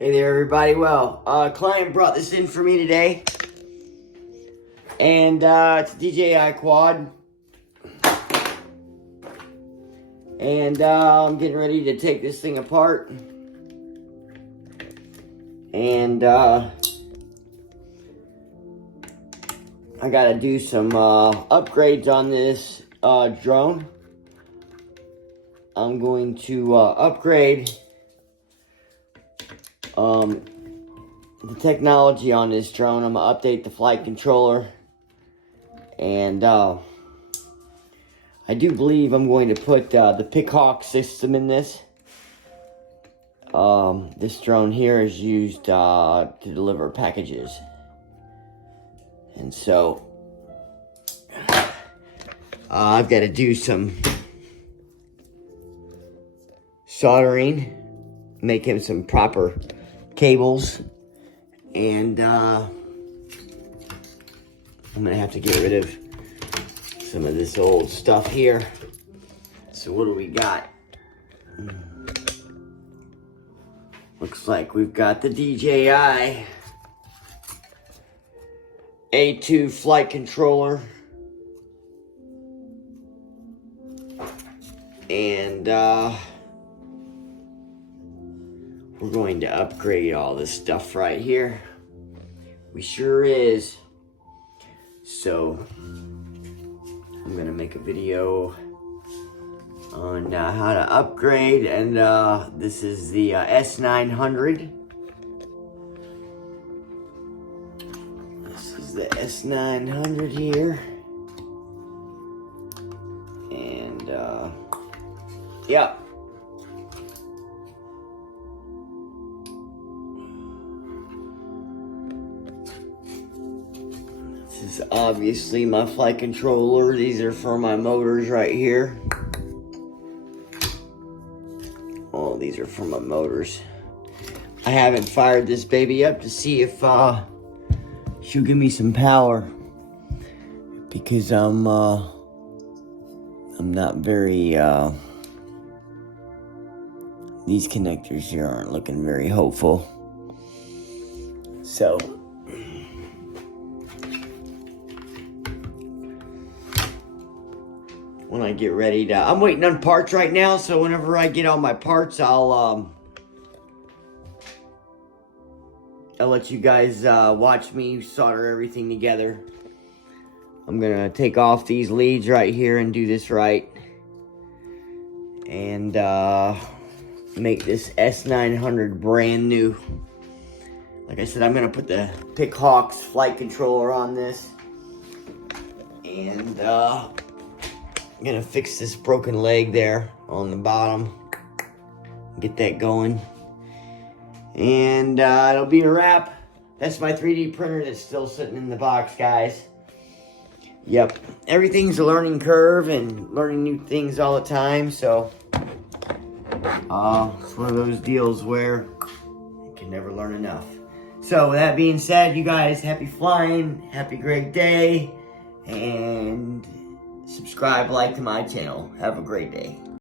Hey there, everybody. Well, client brought this in for me today, and it's a DJI quad, and I'm getting ready to take this thing apart, and I gotta do some upgrades on this drone. I'm going to upgrade the technology on this drone. I'm gonna update the flight controller, and I do believe I'm going to put the pic system in this. This drone here is used to deliver packages, and so I've got to do some soldering, make him some proper cables, and I'm gonna have to get rid of some of this old stuff here. So what do we got? Looks like we've got the DJI A2 flight controller, and we're going to upgrade all this stuff right here. We sure is. So I'm gonna make a video on how to upgrade, and this is the S900. This is the S900 here, and yeah. This is obviously my flight controller. These are for my motors right here. Oh, these are for my motors. I haven't fired this baby up to see if she'll give me some power, because I'm not very these connectors here aren't looking very hopeful. So when I get ready to, I'm waiting on parts right now, so whenever I get all my parts, I'll let you guys watch me solder everything together. I'm gonna take off these leads right here and do this right, and make this S900 brand new. Like I said, I'm gonna put the pic flight controller on this, and I'm gonna fix this broken leg there on the bottom, get that going, and it'll be a wrap. That's my 3D printer that's still sitting in the box, guys. Yep, everything's a learning curve and learning new things all the time, so it's one of those deals where you can never learn enough. So with that being said, you guys, happy flying, happy great day, and subscribe, like to my channel. Have a great day.